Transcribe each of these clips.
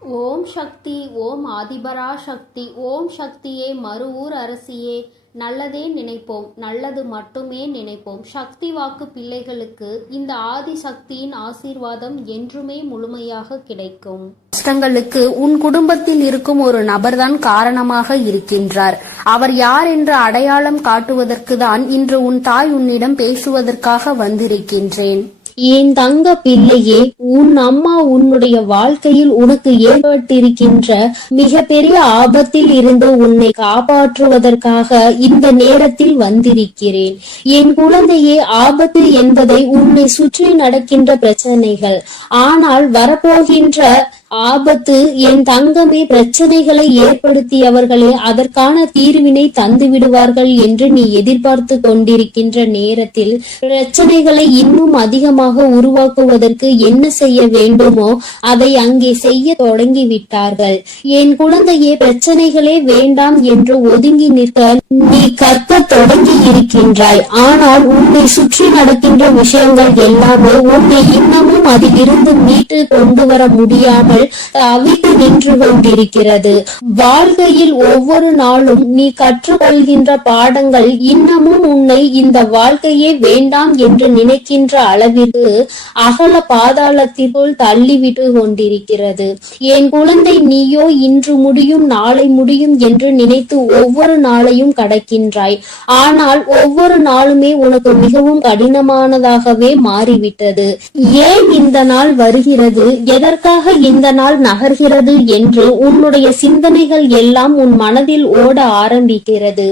ஓம் சக்தி, ஓம் ஆதிபரா சக்தி, ஓம் சக்தியே, மறுவூர் அரசியே, நல்லதே நினைப்போம், நல்லது மட்டுமே நினைப்போம். சக்தி வாக்கு பிள்ளைகளுக்கு இந்த ஆதிசக்தியின் ஆசீர்வாதம் என்றுமே முழுமையாக கிடைக்கும். கஷ்டங்களுக்கு உன் குடும்பத்தில் இருக்கும் ஒரு நபர்தான் காரணமாக இருக்கின்றார். அவர் யார் என்று அடையாளம் காட்டுவதற்கு தான் இன்று உன் தாய் உன்னிடம் பேசுவதற்காக வந்திருக்கின்றேன். என் தங்க பிள்ளையே, உன் அம்மா உன்னுடைய வாழ்க்கையில் உனக்கு ஏற்பட்டிருக்கின்ற மிக பெரிய ஆபத்தில் இருந்து உன்னை காப்பாற்றுவதற்காக இந்த நேரத்தில் வந்திருக்கிறேன். என் குழந்தையே, ஆபத்து என்பதை உன்னை சுற்றி நடக்கின்ற பிரச்சனைகள், ஆனால் வரப்போகின்ற ஆபத்து என் தங்கமே, பிரச்சனைகளை ஏற்படுத்தியவர்களே அதற்கான தீர்வினை தந்து விடுவார்கள் என்று நீ எதிர்பார்த்து கொண்டிருக்கின்ற நேரத்தில் பிரச்சனைகளை இன்னும் அதிகமாக உருவாக்குவதற்கு என்ன செய்ய வேண்டுமோ அதை அங்கே செய்ய தொடங்கி விட்டார்கள். என் குழந்தையே, பிரச்சனைகளே வேண்டாம் என்று ஒதுங்கி நிற்க நீ கற்க தொடங்கி இருக்கின்றாய். ஆனால் உன்னை சுற்றி நடக்கின்ற விஷயங்கள் எல்லாமே உன்னை இன்னமும் அதிலிருந்து மீட்டு கொண்டு வர முடியாமல் தவித்து நின்று கொண்டிருக்கிறது. வாழ்க்கையில் ஒவ்வொரு நாளும் நீ கற்றுக்கொள்கின்ற பாடங்கள் இன்னமும் உன்னை இந்த வாழ்க்கையே வேண்டாம் என்று நினைக்கின்ற அளவிற்கு அகல பாதாளத்திற்குள் தள்ளிவிட்டு கொண்டிருக்கிறது. என் குழந்தை, நீயோ இன்று முடியும் நாளை முடியும் என்று நினைத்து ஒவ்வொரு நாளையும் கடக்கின்றாய். ஆனால் ஒவ்வொரு நாளுமே உனக்கு மிகவும் கடினமானதாகவே மாறிவிட்டது. ஏன் இந்த நாள் வருகிறது, எதற்காக இந்த நாள் நகர்கிறது என்று உன்னுடைய சிந்தனைகள் எல்லாம் உன் மனதில் ஓட ஆரம்பிக்கிறது.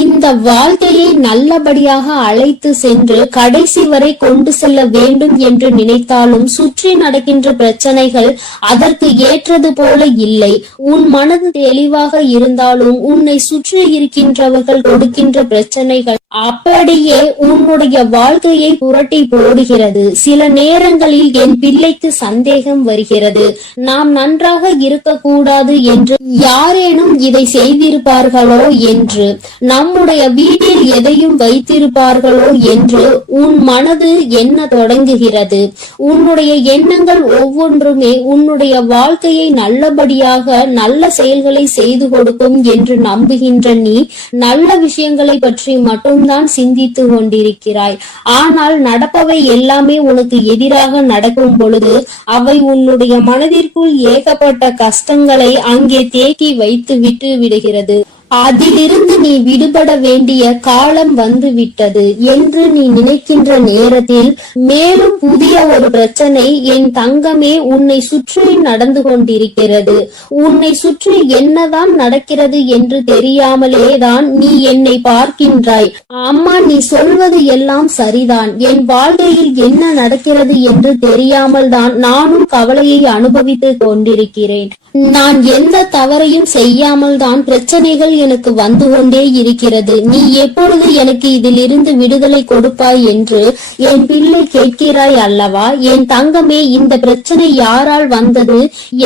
இந்த வாழ்க்கையை நல்லபடியாக அழைத்து சென்று கடைசி வரை கொண்டு செல்ல வேண்டும் என்று நினைத்தாலும் சுற்றி நடக்கின்ற பிரச்சனைகள் அதற்கு ஏற்றது போல இல்லை. உன் மனது தெளிவாக இருந்தாலும் உன்னை சுற்றி இருக்கின்றவர்கள் கொடுக்கின்ற பிரச்சனைகள் அப்படியே உன்னுடைய வாழ்க்கையை புரட்டி போடுகிறது. சில நேரங்களில் என் பிள்ளைக்கு சந்தேகம் வருகிறது, நாம் நன்றாக இருக்கக்கூடாது என்று யாரேனும் இதை செய்திருப்பார்களோ என்று, நம்முடைய வீட்டில் எதையும் வைத்திருப்பார்களோ என்று உன் மனது எண்ண தொடங்குகிறது. உன்னுடைய எண்ணங்கள் ஒவ்வொன்றுமே உன்னுடைய வாழ்க்கையை நல்லபடியாக நல்ல செயல்களை செய்து கொடுக்கும் என்று நம்புகின்ற நீ நல்ல விஷயங்களை பற்றி மட்டும்தான் சிந்தித்து கொண்டிருக்கிறாய். ஆனால் நடப்பவை எல்லாமே உனக்கு எதிராக நடக்கும் பொழுது அவை உன்னுடைய மனதிற்குள் ஏகப்பட்ட கஷ்டங்களை அங்கே தேக்கி வைத்து விட்டு விடுகிறது. அதிலிருந்து நீ விடுபட வேண்டிய காலம் வந்து விட்டது என்று நீ நினைக்கின்ற நேரத்தில் மேலும் புதிய ஒரு பிரச்சனை என் தங்கமே உன்னை சுற்றி நடந்து கொண்டிருக்கிறது. உன்னை சுற்றி என்னதான் நடக்கிறது என்று தெரியாமலே தான் நீ என்னை பார்க்கின்றாய். அம்மா, நீ சொல்வது எல்லாம் சரிதான், என் வாழ்க்கையில் என்ன நடக்கிறது என்று தெரியாமல் தான் நானும் கவலையை அனுபவித்து கொண்டிருக்கிறேன். நான் எந்த தவறையும் செய்யாமல் தான் பிரச்சனைகள் எனக்கு வந்து கொண்டே இருக்கிறது. நீ எப்பொழுது எனக்கு இதிலிருந்து விடுதலை கொடுப்பாய் என்று என் பிள்ளை கேட்கிறாய் அல்லவா? என் தங்கமே, இந்த பிரச்சனை யாரால் வந்தது,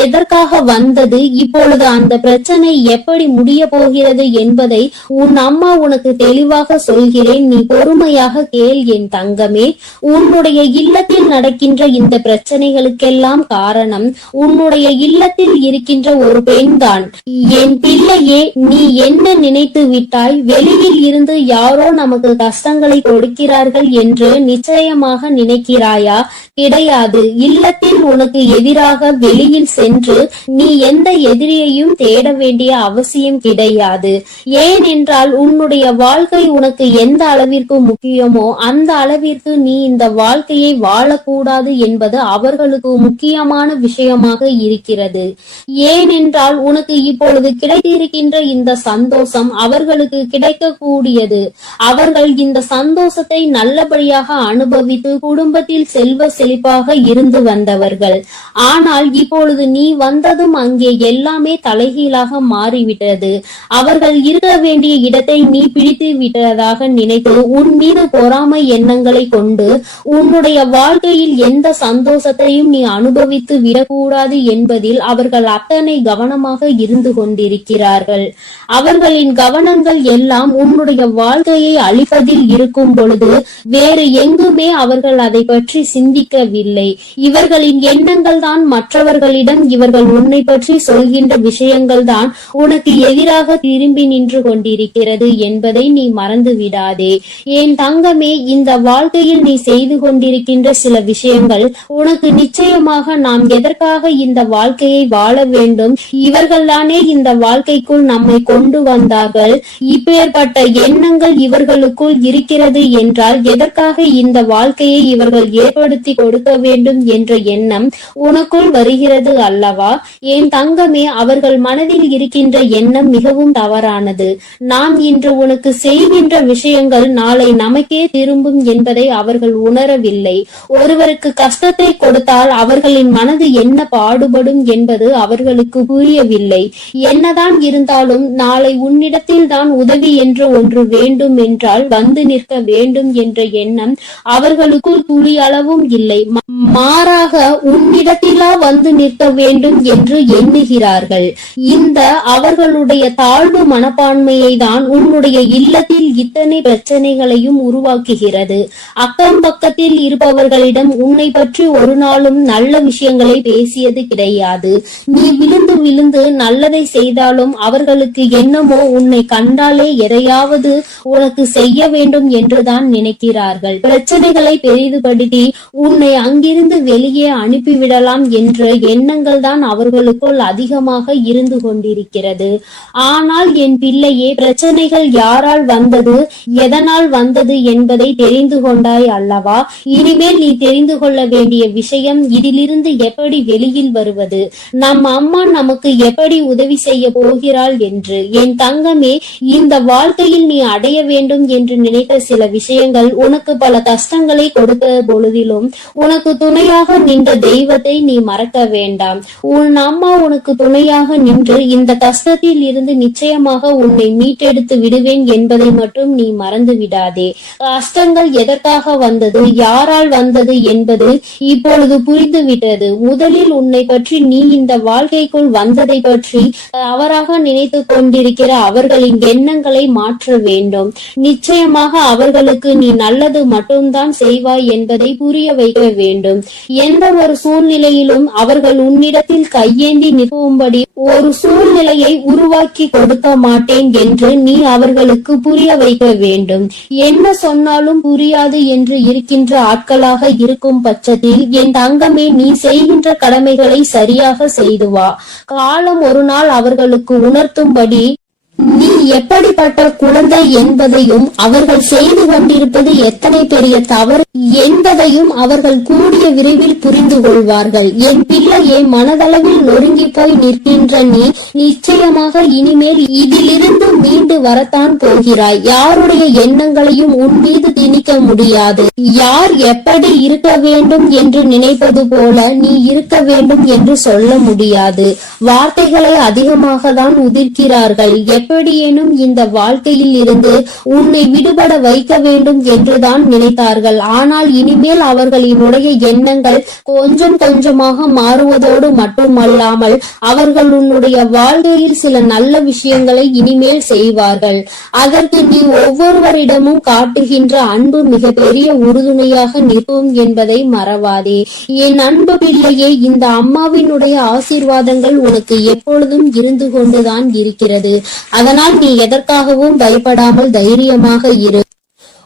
எதற்காக வந்தது, இப்பொழுது அந்த பிரச்சனை எப்படி முடிய போகிறது என்பதை உன் அம்மா உனக்கு தெளிவாக சொல்கிறேன். நீ பொறுமையாக கேள் என் தங்கமே. உன்னுடைய இல்லத்தில் நடக்கின்ற இந்த பிரச்சனைகளுக்கெல்லாம் காரணம் உன்னுடைய இல்லத்தில் இருக்கின்ற ஒரு பெண்தான். என் பிள்ளையே, நீ என்ன நினைத்து விட்டாய்? வெளியில் இருந்து யாரோ நமக்கு கஷ்டங்களை கொடுக்கிறார்கள் என்று நிச்சயமாக நினைக்கிறாயா? கிடையாது. இல்லத்தில் உனக்கு எதிராக வெளியில் சென்று நீ எந்த எதிரியையும் தேட வேண்டிய அவசியம் கிடையாது. ஏனென்றால் உன்னுடைய வாழ்க்கை உனக்கு எந்த அளவிற்கு முக்கியமோ அந்த அளவிற்கு நீ இந்த வாழ்க்கையை வாழக்கூடாது என்பது அவர்களுக்கு முக்கியமான விஷயமாக இருக்கிறது. ஏனென்றால் உனக்கு இப்பொழுது கிடைத்திருக்கின்ற இந்த சந்தோஷம் அவர்களுக்கு கிடைக்கக்கூடியது. அவர்கள் இந்த சந்தோஷத்தை நல்லபடியாக அனுபவித்து குடும்பத்தில் செல்வ செழிப்பாக இருந்து வந்தவர்கள். ஆனால் இப்பொழுது நீ வந்ததும் அங்கே எல்லாமே தலைகீழாக மாறிவிட்டது. அவர்கள் இருக்க வேண்டிய இடத்தை நீ பிடித்து விட்டதாக நினைத்து உன் மீது பொறாமை எண்ணங்களை கொண்டு உன்னுடைய வாழ்க்கையில் எந்த சந்தோஷத்தையும் நீ அனுபவித்து விடக்கூடாது என்பதில் அவர்கள் அத்தனை கவனமாக இருந்து கொண்டிருக்கிறார்கள். அவர்களின் கவனங்கள் எல்லாம் உன்னுடைய வாழ்க்கையை அழிப்பதில் இருக்கும் பொழுது வேறு எங்குமே அவர்கள் அதை பற்றி சிந்திக்கவில்லை. இவர்களின் எண்ணங்கள் தான் மற்றவர்களிடம் இவர்கள் உன்னை பற்றி சொல்கின்ற விஷயங்கள் தான் உனக்கு எதிராக திரும்பி நின்று கொண்டிருக்கிறது என்பதை நீ மறந்து விடாதே. என் தங்கமே, இந்த வாழ்க்கையில் நீ செய்து கொண்டிருக்கின்ற சில விஷயங்கள் உனக்கு நிச்சயமாக நாம் எதற்காக இந்த வாழ்க்கையை வாழ வேண்டும், இவர்கள்தானே இந்த வாழ்க்கைக்குள் நம்மை கொண்டு வந்தார்கள், இப்பேற்பட்ட எண்ணங்கள் இவர்களுக்குள் இருக்கிறது என்றால் எதற்காக இந்த வாழ்க்கையை இவர்கள் ஏற்படுத்தி கொடுக்க வேண்டும் என்ற எண்ணம் உனக்குள் வருகிறது அல்லவா? என் தங்கமே, அவர்கள் மனதில் இருக்கின்ற எண்ணம் மிகவும் தவறானது. நாம் இன்று உனக்கு செய்கின்ற விஷயங்கள் நாளை நமக்கே திரும்பும் என்பதை அவர்கள் உணரவில்லை. ஒருவருக்கு கஷ்டத்தை கொடுத்தால் அவர்களின் மனது என்ன பாடுபடும் என்பது அவர்களுக்கு புரியவில்லை. என்னதான் இருந்தாலும் நாளை உன்னிடத்தில் தான் உதவி என்று ஒன்று வேண்டும் என்றால் வந்து நிற்க வேண்டும் என்ற எண்ணம் அவர்களுக்குள் துளி அளவும் இல்லை. மாறாக உன்னிடத்திலா வந்து நிற்க வேண்டும் என்று எண்ணுகிறார்கள். இந்த அவர்களுடைய தாழ்வு மனப்பான்மையை தான் உன்னுடைய இல்லத்தில் இத்தனை பிரச்சனைகளையும் உருவாக்குகிறது. அக்கம் பக்கத்தில் இருப்பவர்களிடம் உன்னை பற்றி ஒரு நாளும் நல்ல விஷயங்களை பேசியது கிடையாது. நீ விழுந்து விழுந்து நல்லதை செய்தாலும் அவர்களுக்கு என்னமோ உன்னை கண்டாலே எதையாவது உனக்கு செய்ய வேண்டும் என்றுதான் நினைக்கிறார்கள். பிரச்சனைகளை பெரிதுபடுத்தி உன்னை அங்கிருந்து வெளியே அனுப்பிவிடலாம் என்ற எண்ணங்கள் தான் அவர்களுக்குள் அதிகமாக இருந்து கொண்டிருக்கிறது. ஆனால் என் பிள்ளையே, பிரச்சனைகள் யாரால் வந்தது, எதனால் வந்தது என்பதை தெரிந்து கொண்டாய் அல்லவா? இனிமேல் நீ தெரிந்து கொள்ள வேண்டிய விஷயம் இதிலிருந்து எப்படி வெளியில் வருவது, நம் அம்மா நமக்கு எப்படி உதவி செய்ய போகிறாள் என்று. என் தங்கமே, இந்த வாழ்க்கையில் நீ அடைய வேண்டும் என்று நினைத்த சில விஷயங்கள் உனக்கு பல கஷ்டங்களை கொடுத்த பொழுதிலும் உனக்கு துணையாக நின்ற தெய்வத்தை நீ மறக்க வேண்டாம். உன் அம்மா உனக்கு துணையாக நின்று இந்த கஷ்டத்தில் இருந்து நிச்சயமாக உன்னை மீட்டெடுத்து விடுவேன் என்பதை மட்டும் நீ மறந்து விடாதே. கஷ்டங்கள் எதற்காக வந்தது, யாரால் வந்தது என்பது இப்பொழுது புரிந்துவிட்டது. முதலில் உன்னை பற்றி நீ இந்த வாழ்க்கைக்குள் வந்ததை பற்றி தவறாக நினைத்து கொண்டிருக்கிற அவர்களின் எண்ணங்களை மாற்ற வேண்டும். நிச்சயமாக அவர்களுக்கு நீ நல்லது மட்டும்தான் செய்வாய் என்பதை புரிய வைக்க வேண்டும். எந்த ஒரு சூழ்நிலையிலும் அவர்கள் உன்னிடத்தில் கையேந்தி நிற்கும்படி ஒரு சூழ்நிலையை உருவாக்கி கொடுக்க மாட்டேன் என்று நீ அவர்களுக்கு புரிய வைக்க வேண்டும். என்ன சொன்னாலும் புரியாது என்று இருக்கின்ற ஆட்களாக இருக்கும் பட்சத்தில் என் தங்கமே, நீ செய்கின்ற கடமைகளை சரியாக செய்து வா. காலம் ஒரு நாள் அவர்களுக்கு உணர்த்தும்படி நீ எப்படிப்பட்ட குழந்தை என்பதையும் அவர்கள் செய்து கொண்டிருப்பது எத்தனை பெரிய தவறு என்பதையும் அவர்கள் கூடிய விரைவில் புரிந்து கொள்வார்கள். என் பிள்ளையே, மனதளவில் நொறுங்கி போய் நிற்கின்ற நீ நிச்சயமாக இனிமேல் இதிலிருந்து மீண்டு வரத்தான் போகிறாய். யாருடைய எண்ணங்களையும் உன் மீது திணிக்க முடியாது. யார் எப்படி இருக்க வேண்டும் என்று நினைப்பது போல நீ இருக்க வேண்டும் என்று சொல்ல முடியாது. வார்த்தைகளை அதிகமாக தான் உதிர்க்கிறார்கள். எப்படியேனும் இந்த வாழ்க்கையில் இருந்து உன்னை விடுபட வைக்க வேண்டும் என்றுதான் நினைத்தார்கள். ஆனால் இனிமேல் அவர்களினுடைய எண்ணங்கள் கொஞ்சம் கொஞ்சமாக மாறுவதோடு மட்டுமல்லாமல் அவர்கள் உன்னுடைய வாழ்க்கையில் சில நல்ல விஷயங்களை இனிமேல் செய்வார்கள். அதற்கு நீ ஒவ்வொருவரிடமும் காட்டுகின்ற அன்பு மிகப்பெரிய உறுதுணையாக நிற்கும் என்பதை மறவாதே. என் அன்பு பிள்ளையே, இந்த அம்மாவினுடைய ஆசீர்வாதங்கள் உனக்கு எப்பொழுதும் இருந்து கொண்டுதான் இருக்கிறது. அதனால் நீ எதற்காகவும் பயப்படாமல் தைரியமாக இரு.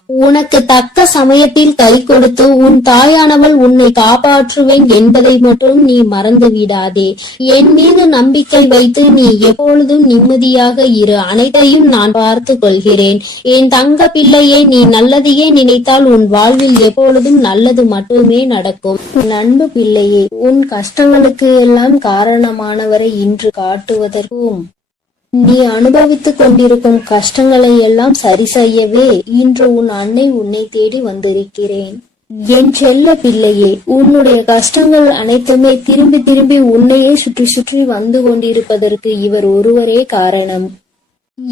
உனக்கு தக்க சமயத்தில் கை கொடுத்து உன் தாயானவள் உன்னை காப்பாற்றுவேன் என்பதை மட்டும் நீ மறந்து விடாதே. என் மீது நம்பிக்கை வைத்து நீ எப்பொழுதும் நிம்மதியாக இரு. அனைத்தையும் நான் பார்த்து கொள்கிறேன். என் தங்க பிள்ளையே, நீ நல்லதையே நினைத்தால் உன் வாழ்வில் எப்பொழுதும் நல்லது மட்டுமே நடக்கும். உன் அன்பு பிள்ளையே, உன் கஷ்டங்களுக்கு எல்லாம் காரணமானவரை இன்று காட்டுவதற்கும் நீ அனுபவித்துக் கொண்டிருக்கும் கஷ்டங்களை எல்லாம் சரி செய்யவே இன்று உன் அன்னை உன்னை தேடி வந்திருக்கிறேன். என் செல்ல பிள்ளையே, உன்னுடைய கஷ்டங்கள் அனைத்துமே திரும்பி திரும்பி உன்னையே சுற்றி சுற்றி வந்து கொண்டிருப்பதற்கு இவர் ஒருவரே காரணம்.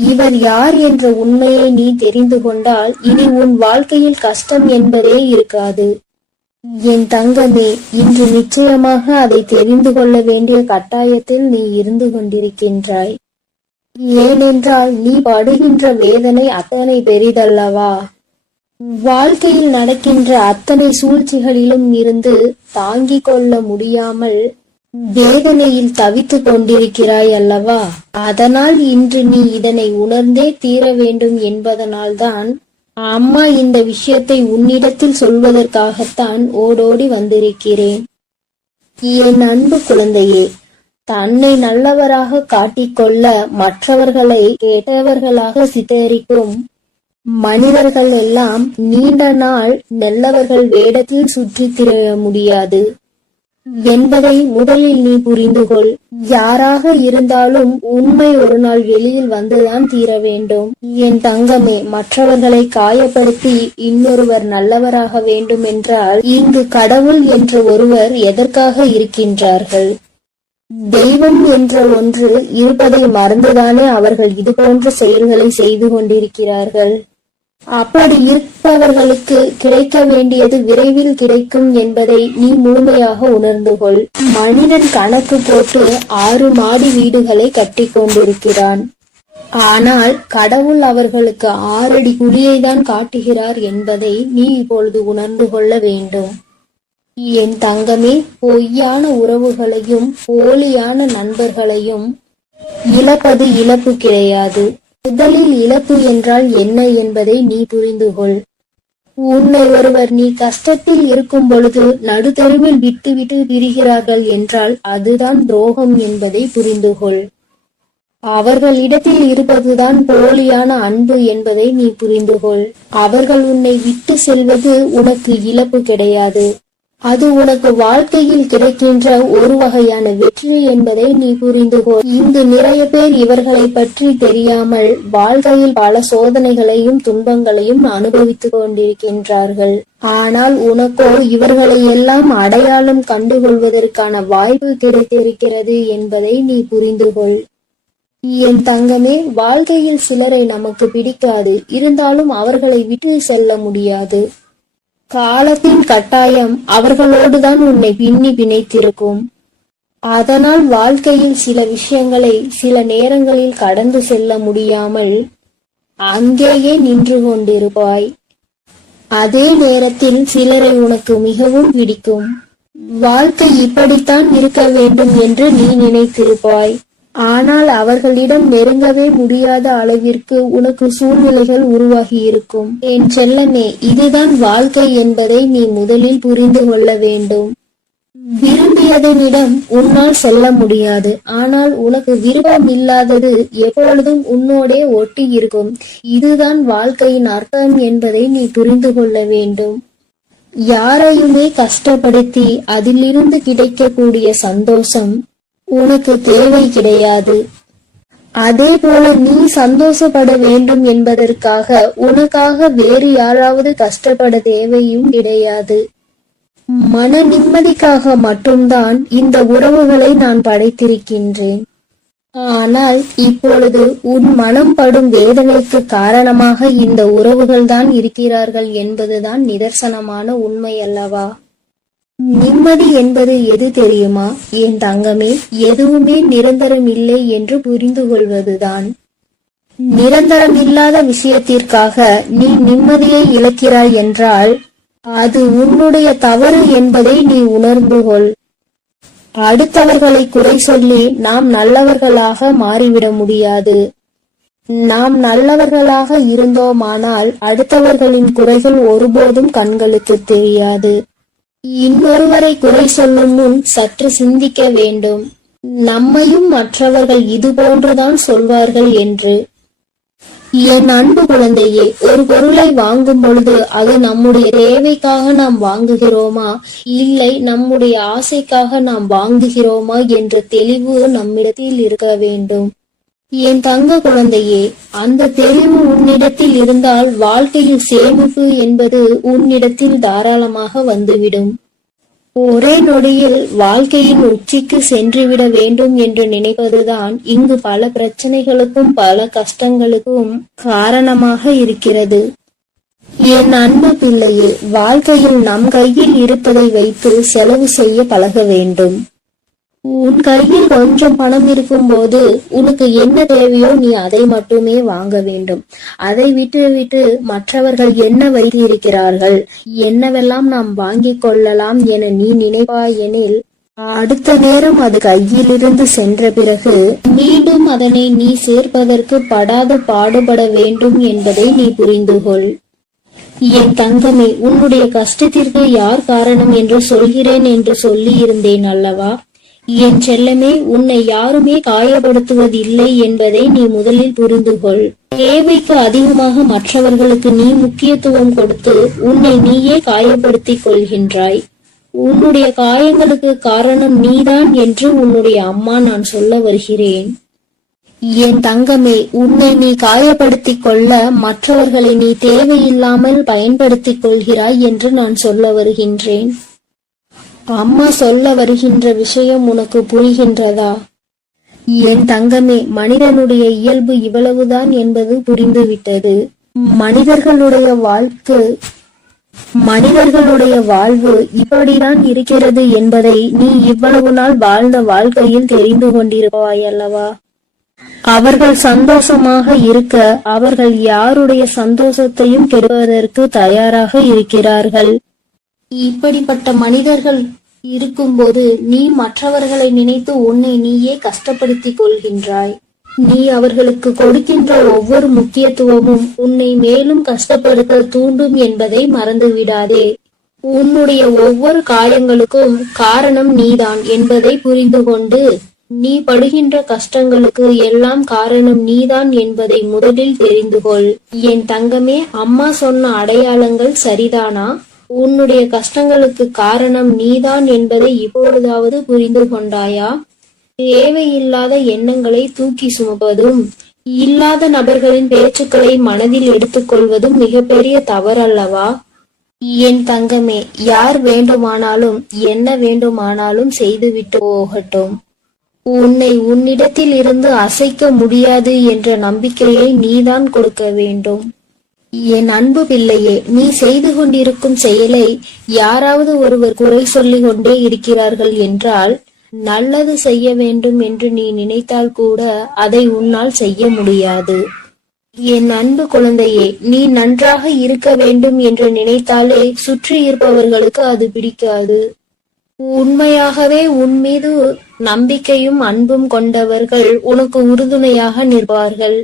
இவர் யார் என்ற உண்மையை நீ தெரிந்து கொண்டால் இனி உன் வாழ்க்கையில் கஷ்டம் என்பதே இருக்காது. என் தங்கமே, இன்று நிச்சயமாக அதை தெரிந்து கொள்ள வேண்டிய கட்டாயத்தில் நீ இருந்து கொண்டிருக்கின்றாய். ஏனென்றால் நீ படுகின்ற வேதனை அத்தனை பெரிதல்லவா. வாழ்க்கையில் நடக்கின்ற அத்தனை சூழ்ச்சிகளிலும் இருந்து தாங்கிக் கொள்ள முடியாமல் வேதனையில் தவித்துக் கொண்டிருக்கிறாய் அல்லவா. அதனால் இன்று நீ இதனை உணர்ந்தே தீர வேண்டும் என்பதனால்தான் அம்மா இந்த விஷயத்தை உன்னிடத்தில் சொல்வதற்காகத்தான் ஓடோடி வந்திருக்கிறேன். என் அன்பு குழந்தையே, தன்னை நல்லவராக காட்டிக்கொள்ள மற்றவர்களை கெட்டவர்களாக சித்தரிக்கும் மனிதர்கள் எல்லாம் நீண்ட நாள் நல்லவர்கள் வேடத்தில் சுற்றித் திரிய முடியாது என்பதை முதலில் நீ புரிந்து கொள். யாராக இருந்தாலும் உண்மை ஒரு நாள் வெளியில் வந்துதான் தீர வேண்டும். என் தங்கமே, மற்றவர்களை காயப்படுத்தி இன்னொருவர் நல்லவராக வேண்டும் என்றால் இங்கு கடவுள் என்ற ஒருவர் எதற்காக இருக்கின்றார்கள்? தெய்வம் என்ற ஒன்று இருப்பதை மறந்துதானே அவர்கள் இது போன்ற செயல்களை செய்து கொண்டிருக்கிறார்கள். அப்படி இருப்பவர்களுக்கு கிடைக்க வேண்டியது விரைவில் கிடைக்கும் என்பதை நீ முழுமையாக உணர்ந்து கொள். மனிதன் கணக்கு போட்டு 6 மாடி வீடுகளை கட்டி கொண்டிருக்கிறான். ஆனால் கடவுள் அவர்களுக்கு 6 அடி குழியை தான் காட்டுகிறார் என்பதை நீ இப்பொழுது உணர்ந்து கொள்ள வேண்டும். என் தங்கமே, பொய்யான உறவுகளையும் போலியான நண்பர்களையும் இழப்பது இழப்பு கிடையாது. முதலில் இழப்பு என்றால் என்ன என்பதை நீ புரிந்து கொள். உன்னை ஒருவர் நீ கஷ்டத்தில் இருக்கும் பொழுது நடுத்தெருவில் விட்டு விட்டு பிரிகிறார்கள் என்றால் அதுதான் துரோகம் என்பதை புரிந்து கொள். அவர்களிடத்தில் இருப்பதுதான் போலியான அன்பு என்பதை நீ புரிந்து கொள். அவர்கள் உன்னை விட்டு செல்வது உனக்கு இழப்பு கிடையாது. அது உனக்கு வாழ்க்கையில் கிடைக்கின்ற ஒரு வகையான வெற்றி என்பதை நீ புரிந்து கொள். இங்கு நிறைய பேர் இவர்களை பற்றி தெரியாமல் வாழ்க்கையில் பல சோதனைகளையும் துன்பங்களையும் அனுபவித்துக் கொண்டிருக்கின்றார்கள். ஆனால் உனக்கோ இவர்களை எல்லாம் அடையாளம் கண்டுகொள்வதற்கான வாய்ப்பு கிடைத்திருக்கிறது என்பதை நீ புரிந்து கொள். என் தங்கமே, வாழ்க்கையில் சிலரை நமக்கு பிடிக்காது, இருந்தாலும் அவர்களை விட்டு செல்ல முடியாது. காலத்தின் கட்டாயம் அவர்களோடுதான் உன்னை பின்னி பிணைத்திருக்கும். அதனால் வாழ்க்கையில் சில விஷயங்களை சில நேரங்களில் கடந்து செல்ல முடியாமல் அங்கேயே நின்று கொண்டிருப்பாய். அதே நேரத்தில் சிலரை உனக்கு மிகவும் பிடிக்கும். வாழ்க்கை இப்படித்தான் இருக்க வேண்டும் என்று நீ நினைத்திருப்பாய். ஆனால் அவர்களிடம் நெருங்கவே முடியாத அளவிற்கு உனக்கு சூழ்நிலைகள் உருவாகி இருக்கும். என் செல்லமே, இதுதான் வாழ்க்கை என்பதை நீ முதலில் புரிந்து கொள்ள வேண்டும். விரும்பியதனிடம் உன்னால் செல்ல முடியாது. ஆனால் உனக்கு விருப்பம் இல்லாதது எப்பொழுதும் உன்னோடே ஒட்டி இருக்கும். இதுதான் வாழ்க்கையின் அர்த்தம் என்பதை நீ புரிந்து கொள்ள வேண்டும். யாரையுமே கஷ்டப்படுத்தி அதிலிருந்து கிடைக்கக்கூடிய சந்தோஷம் உனக்கு தேவை கிடையாது. அதே போல நீ சந்தோஷப்பட வேண்டும் என்பதற்காக உனக்காக வேறு யாராவது கஷ்டப்பட தேவையும் கிடையாது. மன நிம்மதிக்காக மட்டும்தான் இந்த உறவுகளை நான் படைத்திருக்கின்றேன். ஆனால் இப்பொழுது உன் மனம் படும் வேதனைக்கு காரணமாக இந்த உறவுகள் தான் இருக்கிறார்கள் என்பதுதான் நிதர்சனமான உண்மை அல்லவா. நிம்மதி என்பது எது தெரியுமா என் தங்கமே? எதுவுமே நிரந்தரம் இல்லை என்று புரிந்து கொள்வதுதான். நிரந்தரம் இல்லாத விஷயத்திற்காக நீ நிம்மதியை இழக்கிறாய் என்றால் அது உன்னுடைய தவறு என்பதை நீ உணர்ந்து கொள். அடுத்தவர்களை குறை சொல்லி நாம் நல்லவர்களாக மாறிவிட முடியாது. நாம் நல்லவர்களாக இருந்தோமானால் அடுத்தவர்களின் குறைகள் ஒருபோதும் கண்களுக்கு தெரியாது. இன்னொருவரை குறை சொல்லும் முன் சற்று சிந்திக்க வேண்டும். நம்மையும் மற்றவர்கள் இது போன்றுதான் சொல்வார்கள் என்று. என் அன்பு குழந்தையே, ஒரு பொருளை வாங்கும் பொழுது அது நம்முடைய தேவைக்காக நாம் வாங்குகிறோமா, இல்லை நம்முடைய ஆசைக்காக நாம் வாங்குகிறோமா என்ற தெளிவு நம்மிடத்தில் இருக்க வேண்டும். என் தங்க குழந்தையே, அந்த தெளிவு உன்னிடத்தில் இருந்தால் வாழ்க்கையில் சேமிப்பு என்பது உன்னிடத்தில் தாராளமாக வந்துவிடும். ஒரே நொடியில் வாழ்க்கையின் உச்சிக்கு சென்றுவிட வேண்டும் என்று நினைப்பதுதான் இங்கு பல பிரச்சனைகளுக்கும் பல கஷ்டங்களுக்கும் காரணமாக இருக்கிறது. என் அன்பு பிள்ளையே, வாழ்க்கையில் நம் கையில் இருப்பதை வைத்து செலவு செய்ய பழக வேண்டும். உன் கையில் கொஞ்சம் பணம் இருக்கும்போது உனக்கு என்ன தேவையோ நீ அதை மட்டுமே வாங்க வேண்டும். அதை விட்டு மற்றவர்கள் என்ன வைத்திருக்கிறார்கள், என்னவெல்லாம் நாம் வாங்கிக் கொள்ளலாம் என நீ நினைப்பாயெனில் அடுத்த நேரம் அது கையிலிருந்து சென்ற பிறகு மீண்டும் அதனை நீ சேர்ப்பதற்கு படாத பாடுபட வேண்டும் என்பதை நீ புரிந்து கொள். என் தங்கமே, உன்னுடைய கஷ்டத்திற்கு யார் காரணம் என்று சொல்கிறேன் என்று சொல்லி இருந்தேன் அல்லவா? என் செல்லமே, உன்னை யாருமே காயப்படுத்துவதில்லை என்பதை நீ முதலில் புரிந்து கொள். தேவைக்கு அதிகமாக மற்றவர்களுக்கு நீ முக்கியத்துவம் கொடுத்து உன்னை நீயே காயப்படுத்திக் கொள்கின்றாய். உன்னுடைய காயங்களுக்கு காரணம் நீதான் என்று உன்னுடைய அம்மா நான் சொல்ல வருகிறேன். என் தங்கமே, உன்னை நீ காயப்படுத்திக் கொள்ள மற்றவர்களை நீ தேவையில்லாமல் பயன்படுத்திக் கொள்கிறாய் என்று நான் சொல்ல வருகின்றேன். அம்மா சொல்ல வருகின்ற விஷயம் உனக்கு புரிகின்றதா? என் தங்கமே, மனிதனுடைய இயல்பு இவ்வளவுதான் என்பது புரிந்துவிட்டது. மனிதர்களுடைய வாழ்வு இப்படிதான் இருக்கிறது என்பதை நீ இவ்வளவு நாள் வாழ்ந்த வாழ்க்கையில் தெரிந்து கொண்டிருப்பாய் அல்லவா? அவர்கள் சந்தோஷமாக இருக்க அவர்கள் யாருடைய சந்தோஷத்தையும் கெடுவதற்கு தயாராக இருக்கிறார்கள். இப்படிப்பட்ட மனிதர்கள் இருக்கும்போது நீ மற்றவர்களை நினைத்து உன்னை நீயே கஷ்டப்படுத்திக் கொள்கின்றாய். நீ அவர்களுக்கு கொடுக்கின்ற ஒவ்வொரு முக்கியத்துவமும் உன்னை மேலும் கஷ்டப்படுத்த தூண்டும் என்பதை மறந்து விடாதே. உன்னுடைய ஒவ்வொரு காயங்களுக்கும் காரணம் நீதான் என்பதை புரிந்து கொண்டு நீ படுகின்ற கஷ்டங்களுக்கு எல்லாம் காரணம் நீதான் என்பதை முதலில் தெரிந்து கொள். என் தங்கமே, அம்மா சொன்ன அடையாளங்கள் சரிதானா? உன்னுடைய கஷ்டங்களுக்கு காரணம் நீதான் என்பதை இப்பொழுதாவது புரிந்து கொண்டாயா? தேவையில்லாத எண்ணங்களை தூக்கி சுமப்பதும் இல்லாத நபர்களின் பேச்சுக்களை மனதில் எடுத்துக்கொள்வதும் மிகப்பெரிய தவறல்லவா? என் தங்கமே, யார் வேண்டுமானாலும் என்ன வேண்டுமானாலும் செய்துவிட்டு போகட்டும். உன்னை உன்னிடத்தில் இருந்து அசைக்க முடியாது என்ற நம்பிக்கையை நீதான் கொடுக்க வேண்டும். என் அன்பு பிள்ளையே, நீ செய்து கொண்டிருக்கும் செயலை யாராவது ஒருவர் குறை சொல்லிக் கொண்டே இருக்கிறார்கள் என்றால் நல்லது செய்ய வேண்டும் என்று நீ நினைத்தால் கூட அதை உன்னால் செய்ய முடியாது. என் அன்பு குழந்தையே, நீ நன்றாக இருக்க வேண்டும் என்று நினைத்தாலே சுற்றி இருப்பவர்களுக்கு அது பிடிக்காது. உண்மையாகவே உன் மீது நம்பிக்கையும் அன்பும் கொண்டவர்கள் உனக்கு உறுதுணையாக நிற்பார்கள்.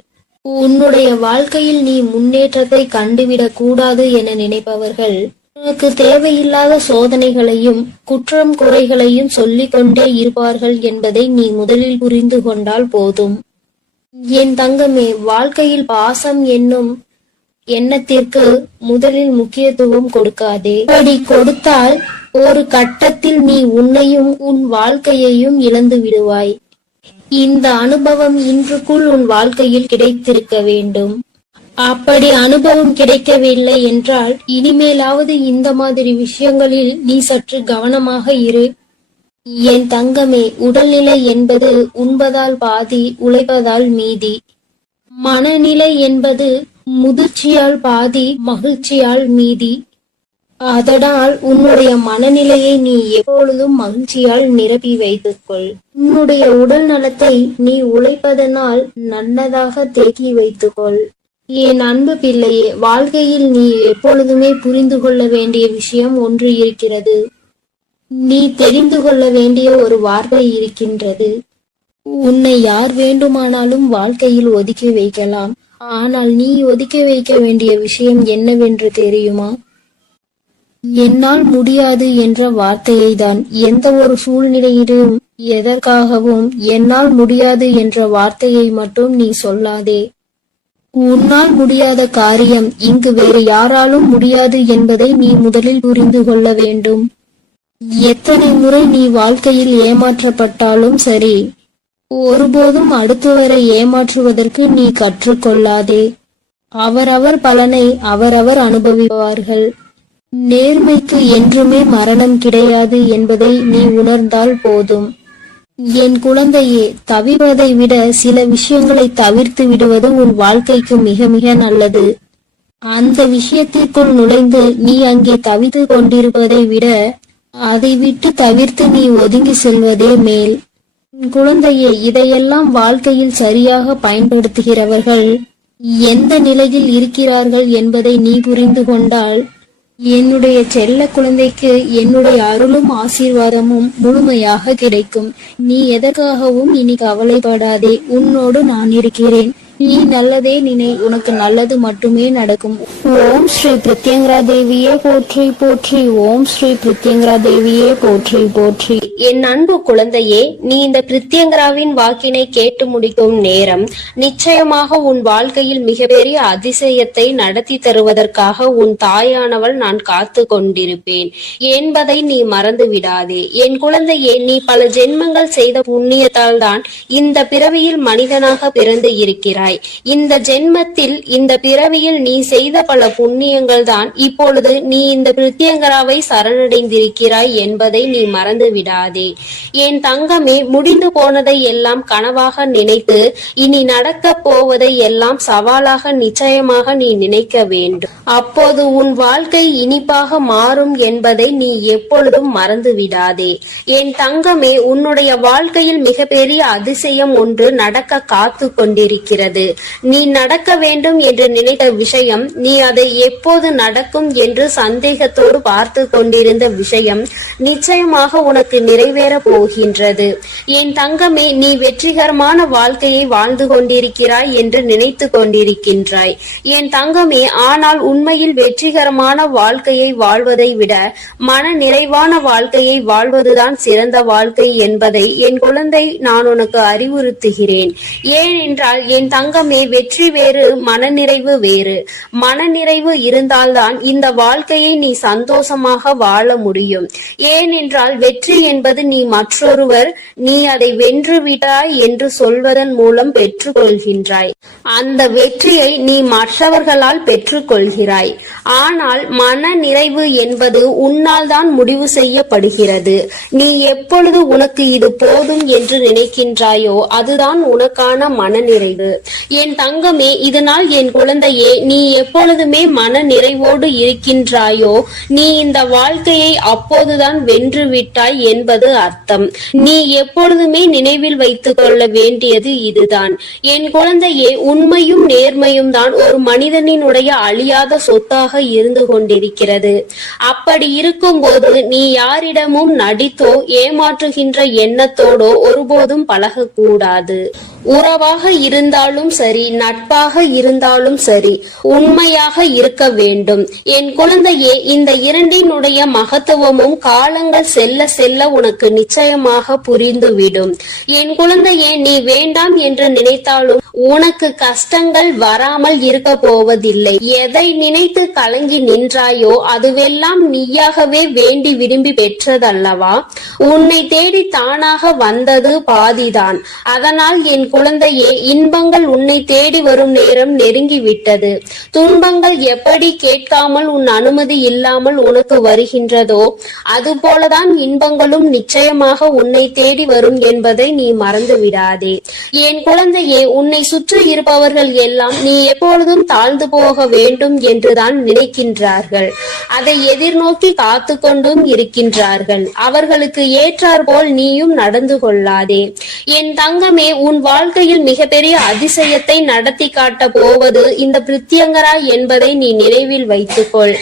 உன்னுடைய வாழ்க்கையில் நீ முன்னேற்றத்தை கண்டுவிடக் கூடாது என நினைப்பவர்கள் உனக்கு தேவையில்லாத சோதனைகளையும் குற்றம் குறைகளையும் சொல்லிக் கொண்டே இருப்பார்கள் என்பதை நீ முதலில் புரிந்து கொண்டால் போதும். என் தங்கமே, வாழ்க்கையில் பாசம் என்னும் எண்ணத்திற்கு முதலில் முக்கியத்துவம் கொடுக்காதே. அப்படி கொடுத்தால் ஒரு கட்டத்தில் நீ உன்னையும் உன் வாழ்க்கையையும் இழந்து விடுவாய். இந்த அனுபவம் இன்றுக்குள் உன் வாழ்க்கையில் கிடைத்திருக்க வேண்டும். அப்படி அனுபவம் கிடைக்கவில்லை என்றால் இனிமேலாவது இந்த மாதிரி விஷயங்களில் நீ சற்று கவனமாக இரு. என் தங்கமே, உடல்நிலை என்பது உண்பதால் பாதி, உழைப்பதால் மீதி. மனநிலை என்பது முதிர்ச்சியால் பாதி, மகிழ்ச்சியால் மீதி. அதனால் உன்னுடைய மனநிலையை நீ எப்பொழுதும் மகிழ்ச்சியால் நிரப்பி வைத்துக்கொள். உன்னுடைய உடல் நலத்தை நீ உழைப்பதனால் நல்லதாக தேக்கி வைத்துக்கொள். என் அன்பு பிள்ளையே, வாழ்க்கையில் நீ எப்பொழுதுமே புரிந்து கொள்ள வேண்டிய விஷயம் ஒன்று இருக்கிறது. நீ தெரிந்து கொள்ள வேண்டிய ஒரு வார்த்தை இருக்கின்றது. உன்னை யார் வேண்டுமானாலும் வாழ்க்கையில் ஒதுக்கி வைக்கலாம். ஆனால் நீ ஒதுக்கி வைக்க வேண்டிய விஷயம் என்னவென்று தெரியுமா? என்னால் முடியாது என்ற வார்த்தையை தான். எந்த ஒரு சூழ்நிலையிலும் எதற்காகவும் என்னால் முடியாது என்ற வார்த்தையை மட்டும் நீ சொல்லாதே. உன்னால் முடியாத காரியம் இங்கு வேறு யாராலும் முடியாது என்பதை நீ முதலில் புரிந்து கொள்ள வேண்டும். எத்தனை முறை நீ வாழ்க்கையில் ஏமாற்றப்பட்டாலும் சரி, ஒருபோதும் அடுத்தவரை ஏமாற்றுவதற்கு நீ கற்றுக்கொள்ளாதே. அவரவர் பலனை அவரவர் அனுபவிப்பார்கள். நேர்மைக்கு என்றுமே மரணம் கிடையாது என்பதை நீ உணர்ந்தால் போதும். என் குழந்தையே, தவிர்வதை விட சில விஷயங்களை தவிர்த்து விடுவது உன் வாழ்க்கைக்கு மிக மிக நல்லது. அந்த விஷயத்திற்குள் நுழைந்து நீ அங்கே தவித்து கொண்டிருப்பதை விட அதை விட்டு தவிர்த்து நீ ஒதுங்கி செல்வதே மேல். குழந்தையே, இதையெல்லாம் வாழ்க்கையில் சரியாக பயன்படுத்துகிறவர்கள் எந்த நிலையில் இருக்கிறார்கள் என்பதை நீ புரிந்து கொண்டால் என்னுடைய செல்ல குழந்தைக்கு என்னுடைய அருளும் ஆசீர்வாதமும் முழுமையாக கிடைக்கும். நீ எதற்காகவும் இனி கவலைப்படாதே. உன்னோடு நான் இருக்கிறேன். நீ நல்லதே நினை, உனக்கு நல்லது மட்டுமே நடக்கும். ஓம் ஸ்ரீ பிரத்யங்கரா தேவியே போற்றி போற்றி. ஓம் ஸ்ரீ பிரத்யங்கரா தேவியே போற்றி போற்றி. என் அன்பு குழந்தையே, நீ இந்த பிரத்யங்கராவின் வாக்கினை கேட்டு முடிக்கும் நேரம் நிச்சயமாக உன் வாழ்க்கையில் மிகப்பெரிய அதிசயத்தை நடத்தி தருவதற்காக உன் தாயானவள் நான் காத்து கொண்டிருப்பேன் என்பதை நீ மறந்து விடாதே. என் குழந்தையே, நீ பல ஜென்மங்கள் செய்த புண்ணியத்தால் தான் இந்த பிறவியில் மனிதனாக பிறந்து இருக்கிறாய். இந்த ஜென்மத்தில், இந்த பிறவியில் நீ செய்த பல புண்ணியங்கள் தான் இப்பொழுது நீ இந்த பிரத்யங்கராவை சரணடைந்திருக்கிறாய் என்பதை நீ மறந்து விடாதே. என் தங்கமே, முடிந்து போனதை எல்லாம் கனவாக நினைத்து இனி நடக்க போவதை எல்லாம் சவாலாக நிச்சயமாக நீ நினைக்க வேண்டும். அப்போது உன் வாழ்க்கை இனிப்பாக மாறும் என்பதை நீ எப்பொழுதும் மறந்து விடாதே. என் தங்கமே, உன்னுடைய வாழ்க்கையில் மிகப்பெரிய அதிசயம் ஒன்று நடக்க காத்து கொண்டிருக்கிறது. நீ நடக்க வேண்டும் என்று நினைத்த விஷயம், நீ அதை எப்போது நடக்கும் என்று சந்தேகத்தோடு பார்த்து கொண்டிருந்த விஷயம் நிச்சயமாக உனக்கு நிறைவேற போகின்றது. என் தங்கமே, நீ வெற்றிகரமான வாழ்க்கையை வாழ்ந்து கொண்டிருக்கிறாய் என்று நினைத்து கொண்டிருக்கின்றாய். என் தங்கமே, ஆனால் உண்மையில் வெற்றிகரமான வாழ்க்கையை வாழ்வதை விட மன நிறைவான வாழ்க்கையை வாழ்வதுதான் சிறந்த வாழ்க்கை என்பதை என் குழந்தை நான் உனக்கு அறிவுறுத்துகிறேன். ஏனென்றால் என் தங்கமே, வெற்றி வேறு, மனநிறைவு வேறு. மனநிறைவு இருந்தால்தான் இந்த வாழ்க்கையை நீ சந்தோஷமாக வாழ முடியும். ஏனென்றால் வெற்றி என்பது நீ மற்றொருவர் நீ அதை வென்று விட்டாய் என்று சொல்வதன் மூலம் பெற்றுக்கொள்கின்றாய். அந்த வெற்றியை நீ மற்றவர்களால் பெற்றுக்கொள்கிறாய். ஆனால் மன நிறைவு என்பது உன்னால் தான் முடிவு செய்யப்படுகிறது. நீ எப்பொழுது உனக்கு இது போதும் என்று நினைக்கின்றாயோ அதுதான் உனக்கான மனநிறைவு. என் தங்கமே, இதனால் என் குழந்தையே, நீ எப்பொழுதுமே மன நிறைவோடு இருக்கின்றாயோ நீ இந்த வாழ்க்கையை அப்போதுதான் வென்று விட்டாய் என்பது அர்த்தம். நீ எப்பொழுதுமே நினைவில் வைத்துக் கொள்ள வேண்டியது இதுதான். என் குழந்தையே, உண்மையும் நேர்மையும் தான் ஒரு மனிதனினுடைய அழியாத சொத்தாக இருந்து கொண்டிருக்கிறது. அப்படி இருக்கும் போது நீ யாரிடமும் நடித்தோ ஏமாற்றுகின்ற எண்ணத்தோடோ ஒருபோதும் பழகக்கூடாது. உறவாக இருந்தாலும் சரி, நட்பாக இருந்தாலும் சரி, உண்மையாக இருக்க வேண்டும். என் குழந்தையே, இந்த இரண்டினுடைய மகத்துவமும் காலங்கள் செல்ல செல்ல உனக்கு நிச்சயமாக புரிந்துவிடும். என் குழந்தையே, நீ வேண்டாம் என்று நினைத்தாலும் உனக்கு கஷ்டங்கள் வராமல் இருக்க போவதில்லை. எதை நினைத்து கலங்கி நின்றாயோ அதுவெல்லாம் நீயாகவே வேண்டி விரும்பி பெற்றதல்லவா? உன்னை தேடி தானாக வந்தது பாதிதான். அதனால் என் குழந்தையே, இன்பங்கள் உன்னை தேடி வரும் நேரம் நெருங்கிவிட்டது. துன்பங்கள் எப்படி கேட்காமல் உன் அனுமதி இல்லாமல் உனக்கு வருகின்றதோ அதுபோலதான் இன்பங்களும் நிச்சயமாக உன்னை தேடி வரும் என்பதை நீ மறந்து விடாதே. என் குழந்தையே, உன்னை சுற்றி இருப்பவர்கள் எல்லாம் நீ எப்பொழுதும் தாழ்ந்து போக வேண்டும் என்றுதான் நினைக்கின்றார்கள். அதை எதிர்நோக்கி காத்து கொண்டும் இருக்கின்றார்கள். அவர்களுக்கு ஏற்றாற்போல் நீயும் நடந்து கொள்ளாதே. என் தங்கமே, உன் வாழ்க்கையில் மிகப்பெரிய அதிசயத்தை நடத்தி காட்ட போவது இந்த பிரத்யங்கரா என்பதை நீ நினைவில் வைத்துக்கொள்.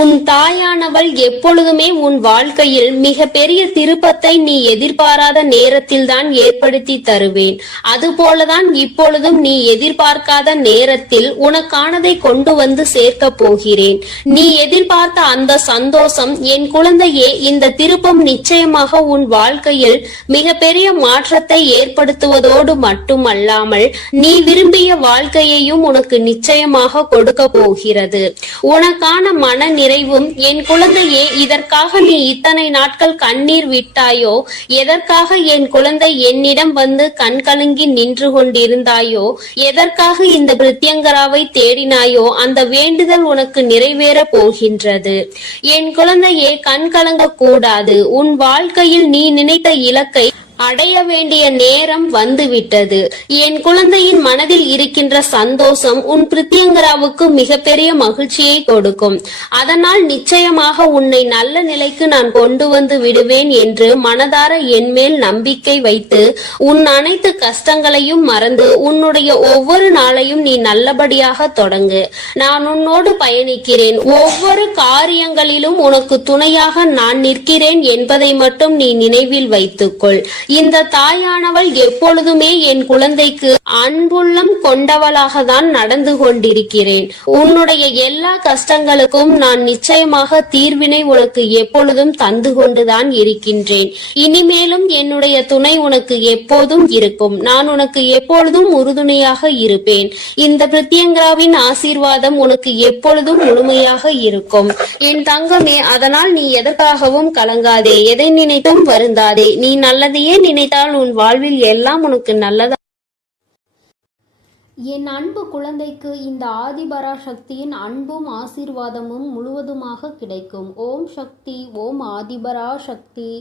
உன் தாயானவள் எப்பொழுதுமே உன் வாழ்க்கையில் மிக பெரிய திருப்பத்தை நீ எதிர்பாராத நேரத்தில் தான் ஏற்படுத்தி தருவேன். அதுபோலதான் இப்பொழுதும் நீ எதிர்பார்க்காத நேரத்தில் உனக்கானதை கொண்டு வந்து சேர்க்க போகிறேன். நீ எதிர்பார்த்த அந்த சந்தோஷம் என் குழந்தையே, இந்த திருப்பம் நிச்சயமாக உன் வாழ்க்கையில் மிக பெரிய மாற்றத்தை ஏற்படுத்துவதோடு மட்டுமல்லாமல் நீ விரும்பிய வாழ்க்கையையும் உனக்கு நிச்சயமாக கொடுக்க போகிறது. உனக்கான மன நிறைவும் என் குழந்தையே, இதற்காக நீ இத்தனை நாட்கள் கண்ணீர் விட்டாயோ, எதற்காக என் குழந்தை என்னிடம் வந்து கண் கலங்கி நின்று கொண்டிருந்தாயோ, எதற்காக இந்த பிரத்யங்கராவை தேடினாயோ அந்த வேண்டுதல் உனக்கு நிறைவேற போகின்றது. என் குழந்தையே, கண் கலங்க கூடாது. உன் வாழ்க்கையில் நீ நினைத்த இலக்கை அடைய வேண்டிய நேரம் வந்துவிட்டது. என் குழந்தையின் மனதில் இருக்கின்ற சந்தோஷம் உன் பிரித்தியங்கராவுக்கு மிகப்பெரிய மகிழ்ச்சியை கொடுக்கும். அதனால் நிச்சயமாக உன்னை நல்ல நிலைக்கு நான் கொண்டு வந்து விடுவேன் என்று மனதார என்மேல் நம்பிக்கை வைத்து உன் அனைத்து கஷ்டங்களையும் மறந்து உன்னுடைய ஒவ்வொரு நாளையும் நீ நல்லபடியாக தொடங்கு. நான் உன்னோடு பயணிக்கிறேன். ஒவ்வொரு காரியங்களிலும் உனக்கு துணையாக நான் நிற்கிறேன் என்பதை மட்டும் நீ நினைவில் வைத்துக்கொள். இந்த தாயானவள் எப்பொழுதுமே என் குழந்தைக்கு அன்புள்ளம் கொண்டவளாக தான் நடந்து கொண்டிருக்கிறேன். உன்னுடைய எல்லா கஷ்டங்களுக்கும் நான் நிச்சயமாக தீர்வினை உனக்கு எப்பொழுதும் தந்து கொண்டுதான் இருக்கின்றேன். இனிமேலும் என்னுடைய துணை உனக்கு எப்போதும் இருக்கும். நான் உனக்கு எப்பொழுதும் உறுதுணையாக இருப்பேன். இந்த பிரித்தியங்கராவின் ஆசீர்வாதம் உனக்கு எப்பொழுதும் முழுமையாக இருக்கும் என் தங்கமே. அதனால் நீ எதற்காகவும் கலங்காதே, எதை நினைத்தும் வருந்தாதே. நீ நல்லதையே நினைத்தால் உன் வாழ்வில் எல்லாம் உனக்கு நல்லதா. என் அன்பு குழந்தைக்கு இந்த ஆதிபரா சக்தியின் அன்பும் ஆசீர்வாதமும் முழுவதுமாக கிடைக்கும். ஓம் சக்தி, ஓம் ஆதிபரா சக்தி.